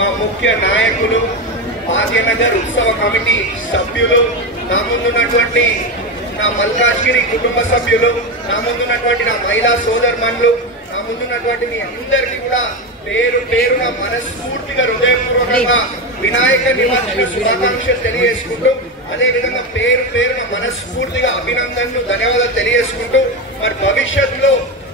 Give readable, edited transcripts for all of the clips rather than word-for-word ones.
మా ముఖ్య నాయకులు, భాగ్యనగర్ ఉత్సవ కమిటీ సభ్యులు, నా ముందున్నటువంటి నా మల్కాజ్గిరి కుటుంబ సభ్యులు, నా ముందున్నటువంటి నా మహిళా సోదరుమణులు, నా ముందున్నటువంటి మీ అందరికీ కూడా పేరు పేరున మనస్ఫూర్తిగా హృదయపూర్వకంగా వినాయక నిమజ్జన శుభాకాంక్షలు తెలియజేసుకుంటూ, అదేవిధంగా పేరు పేరున మనస్ఫూర్తిగా అభినందనలు, ధన్యవాదాలు తెలియజేసుకుంటూ, మరి భవిష్యత్తులో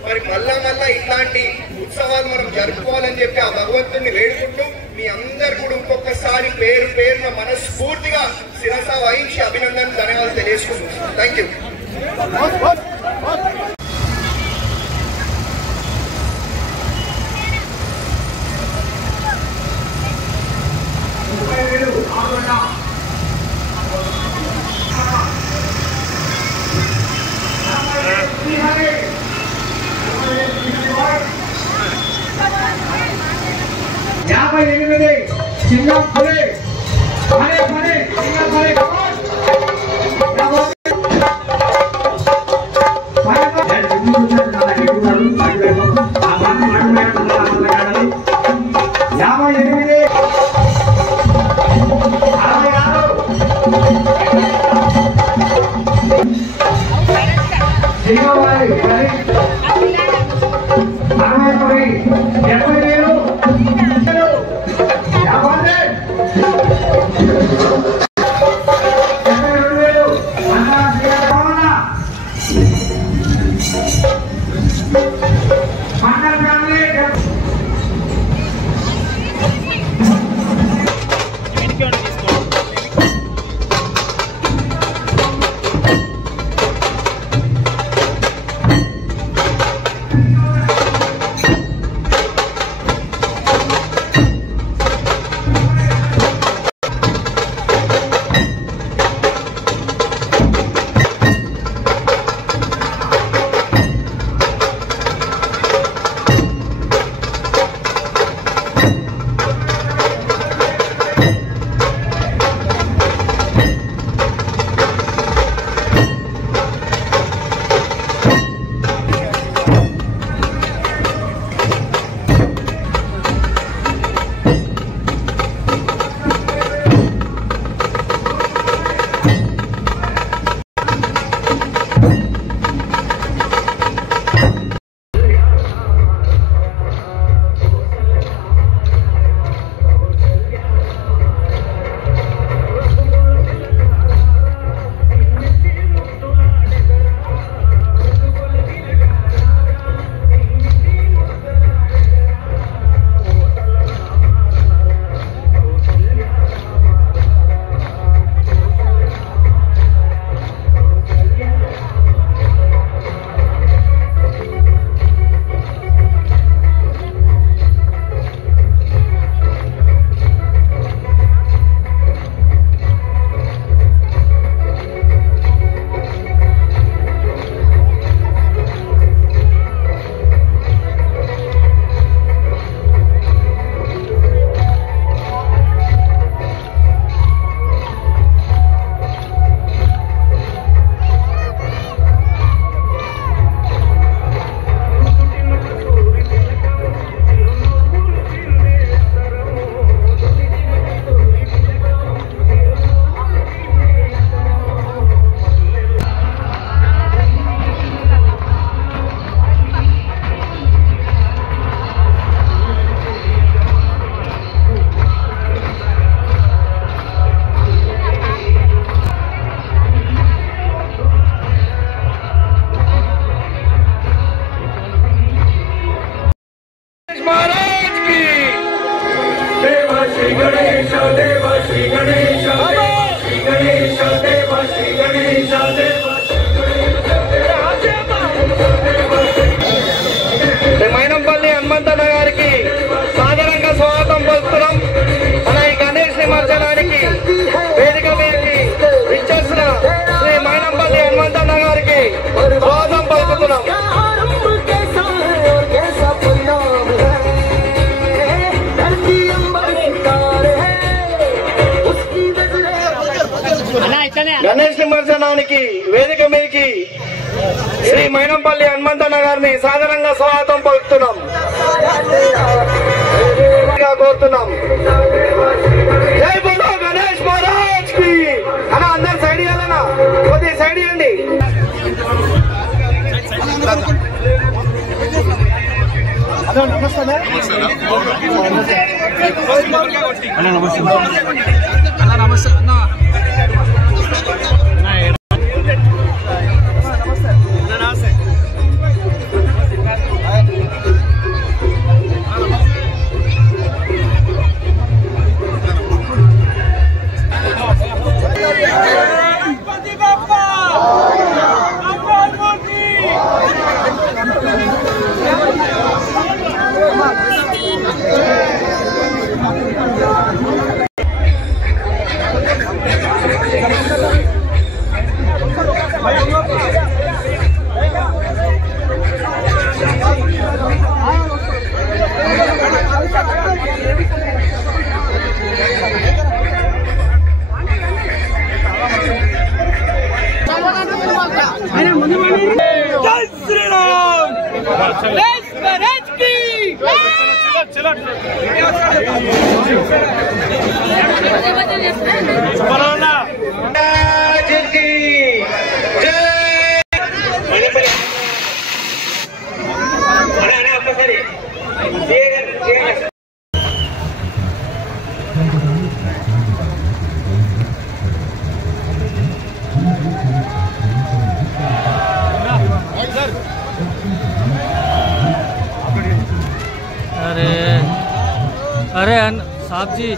మరి మళ్ళా ఇట్లాంటి ఉత్సవాలు మనం జరుపుకోవాలని చెప్పి ఆ భగవంతుని వేడుకుంటూ మీ అందరు కూడా ఇంకొకసారి పేరు పేరున మనస్ఫూర్తిగా శిరస వహించి అభినందనలు, ధన్యవాదాలు తెలియజేసుకుంటున్నాం. Thank you. జిల్లా పడే పడే పడే జిల్లా పడే మైనంపల్లి హనుమంతన్న గారికి సాదరంగా స్వాగతం పలుకుతున్నాం. మన ఈ గణేష్ నిమజ్జనానికి వేదిక మీదకి విచ్చేసిన శ్రీ మైనంపల్లి హనుమంతన్న గారికి స్వాగతం పలుకుతున్నాం. గణేష్ నిమజ్జనానికి వేదిక మీదకి శ్రీ మైనంపల్లి హనుమంతన్న గారిని సాదరంగా స్వాగతం పలుకుతున్నాం. కోరుతున్నాం. జై బోలో గణేష్ మహారాజ్ కి. అన్న అందరు సైడ్ ఇవ్వాలన్నా, కొద్దిగా సైడ్ ఇవ్వండి. अरे साहब जी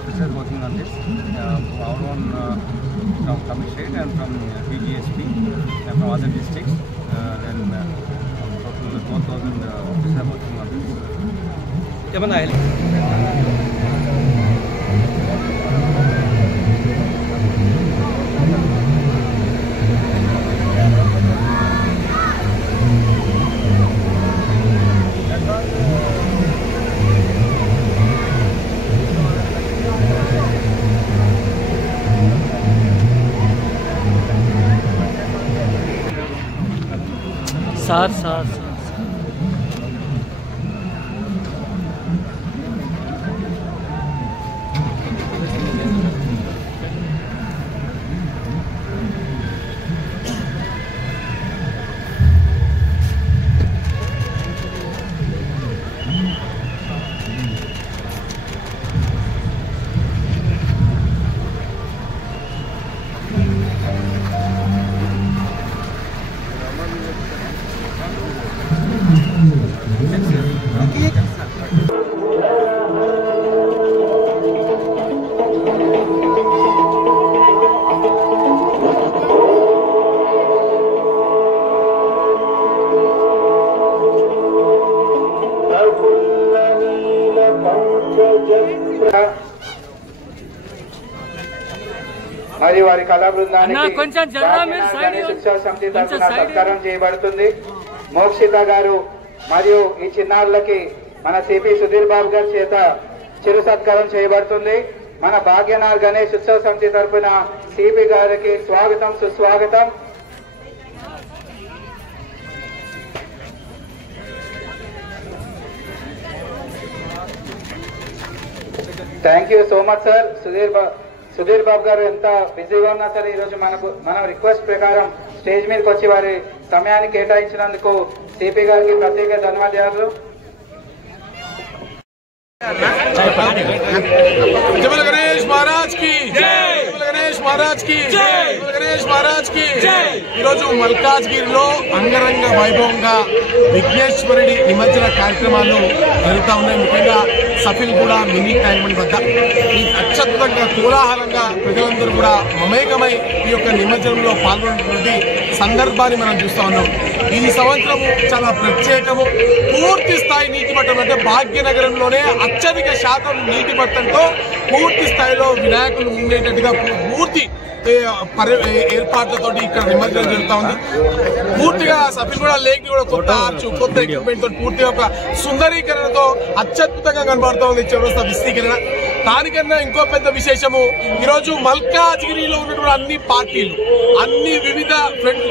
officers working on this, our own from Commissariat and from DGSP and from other districts. Then total 4,000 officers working on this. सार सार మరి వారి కళా బృందానికి కొంచెం శిక్షా సమితి తరఫున సత్కారం చేయబడుతుంది. మోక్షిత గారు మరియు ఈ చిన్నారులకి మన సిపి సుధీర్ బాబు గారి చేత చిరు సత్కారం చేయబడుతుంది. మన భాగ్యనగర్ గణేష్ ఉత్సవ సమితి తరఫున సిపి గారికి స్వాగతం సుస్వాగతం. Thank you so much sir. Sudheer Babu గారు ఎంత బిజీగా ఉన్నా సరే ఈరోజు మన రిక్వెస్ట్ ప్రకారం స్టేజ్ మీదకి వచ్చి వారి సమయాన్ని కేటాయించినందుకు సిపి గారికి ప్రత్యేక ధన్యవాదాలు. जय गणेश महाराज की जय, गणेश మహారాజ్ కి గణేష్ మహారాజ్ కి ఈరోజు మల్కాజ్గిరిలో అంగరంగ వైభవంగా విఘ్నేశ్వరుడి నిమజ్జన కార్యక్రమాలు జరుగుతూ ఉన్నాయి. ముఖ్యంగా సఫిల్గూడ మినీ ట్యాంక్ వద్ద ఈ అత్యద్భుతంగా కోలాహలంగా ప్రజలందరూ కూడా మమేకమై ఈ యొక్క నిమజ్జనంలో పాల్గొన్నటువంటి సందర్భాన్ని మనం చూస్తా ఉన్నాం. ఈ సంవత్సరం చాలా ప్రత్యేకము. పూర్తి స్థాయి నీటి మట్టం అంటే భాగ్యనగరంలోనే అత్యధిక శాతం నీటి మట్టంతో పూర్తి స్థాయిలో వినాయకులు ఉండేటట్టుగా పూర్తి ఏర్పాట్లతో ఇక్కడ నిమజ్జనం జరుగుతూ ఉంది. పూర్తిగా సఫిల్గూడ లేక్ కూడా కొత్త ఆర్చ్ కొత్త ఎక్విప్మెంట్ తో పూర్తిగా ఒక సుందరీకరణతో అత్యద్భుతంగా కనబడుతూ ఉంది చౌరస్తా విస్తీకరణ. దానికన్నా ఇంకో పెద్ద విశేషము, ఈరోజు మల్కాజ్గిరిలో ఉన్నటువంటి అన్ని పార్టీలు, అన్ని వివిధ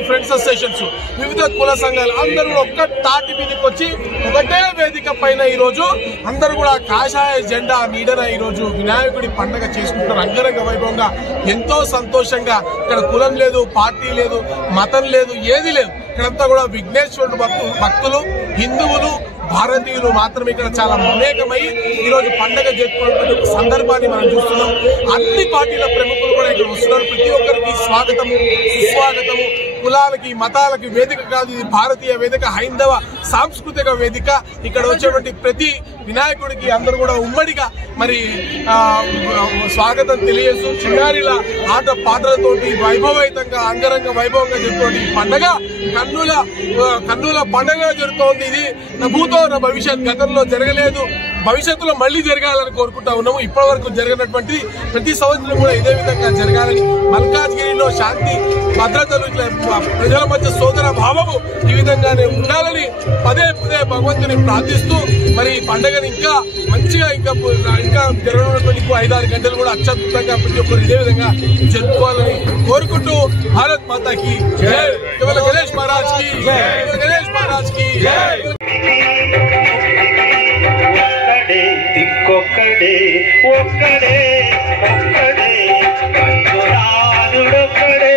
ఫ్రెండ్స్ అసోసియేషన్స్, వివిధ కుల సంఘాలు అందరూ ఒక్క తాటి మీదకి వచ్చి ఒకటే వేదిక పైన ఈరోజు అందరూ కూడా కాషాయ జెండా నీడన ఈరోజు వినాయకుడి పండుగ చేసుకుంటున్నారు అంగరంగ వైభవంగా. ఎంతో సంతోషంగా ఇక్కడ కులం లేదు, పార్టీ లేదు, మతం లేదు, ఏది లేదు. ఇక్కడంతా కూడా విఘ్నేశ్వరుడు భక్తులు, హిందువులు, భారతీయులు మాత్రమే ఇక్కడ చాలా మమేకమై ఈరోజు పండుగ జరుపుకున్నటువంటి సందర్భాన్ని మనం చూస్తున్నాం. అన్ని పార్టీల ప్రముఖులు కూడా ఇక్కడ వస్తున్నారు. ప్రతి ఒక్కరికి స్వాగతము, సుస్వాగతము. కులాలకి మతాలకి వేదిక కాదు, ఇది భారతీయ వేదిక, హైందవ సాంస్కృతిక వేదిక. ఇక్కడ వచ్చేటువంటి ప్రతి వినాయకుడికి అందరూ కూడా ఉమ్మడిగా మరి స్వాగతం తెలియజేస్తూ చిన్నారిల ఆట పాటలతోటి వైభవయుతంగా అంగరంగ వైభవంగా జరుగుతుంది ఈ పండుగ. కన్నుల పండుగ జరుగుతోంది. ఇది నభూతో నా భవిష్యత్, గతంలో జరగలేదు, భవిష్యత్తులో మళ్లీ జరగాలని కోరుకుంటా ఉన్నాము. ఇప్పటి వరకు జరగనటువంటి ప్రతి సంవత్సరం కూడా ఇదే విధంగా జరగాలని, మల్కాజ్గిరిలో శాంతి భద్రతలు, ప్రజల మధ్య సోదర భావము ఈ విధంగానే ఉండాలని పదే పదే భగవంతుని ప్రార్థిస్తూ మరి ఈ పండుగని ఇంకా మంచిగా ఇంకా జరగనున్నటువంటి 5-6 గంటలు కూడా అత్యద్భుతంగా ప్రతి ఒక్కరు ఇదే విధంగా జరుపుకోవాలని కోరుకుంటూ భారత్ మాతాకి జై. కేవలం గణేష్ మహారాజ్ కి జై. గణేష్ మహారాజ్ కి జై. ఒక్కడే ఒక్కడే ఒక్కడే కందురానుడొక్కడే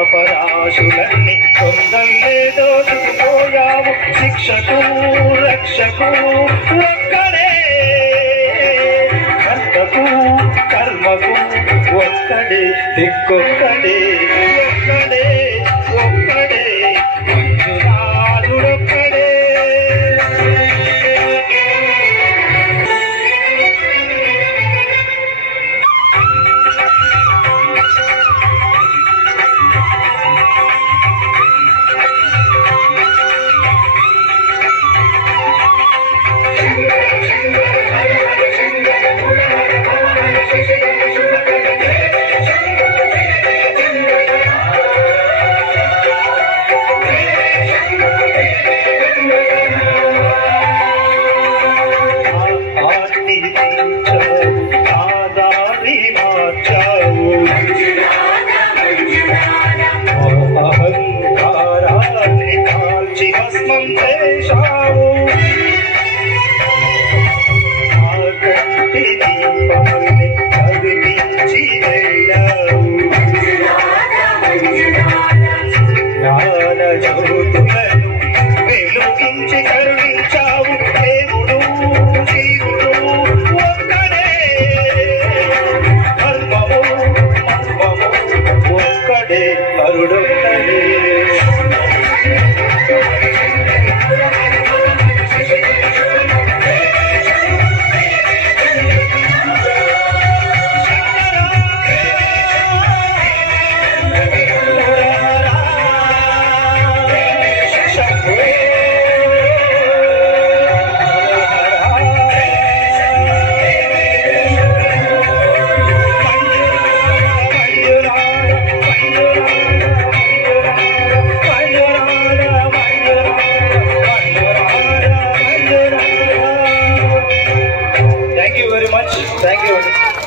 పాపరాశులన్నీ కొందల్లేదో పోయావు శిక్షకు రక్షకు ఒక్కడే కర్తకు కర్మకు ఒక్కడే దిక్కొక్కడే ఒక్కడే ఒక్కడే మంజునాథుడొక్కడే. అహంకారాన్ని కాల్చి భస్మం చేశావు, ఆగంటి దీపాన్ని కదిలించి వెళ్ళావు, జ్ఞాన జ్యోతులను వెలుగించి కరుణించావు. దేవుడు జీవుడు ఒక్కడే, ధర్మము మర్మము ఒక్కడే, కరుడొక్కడే. థ్యాంక్ యూ అండి.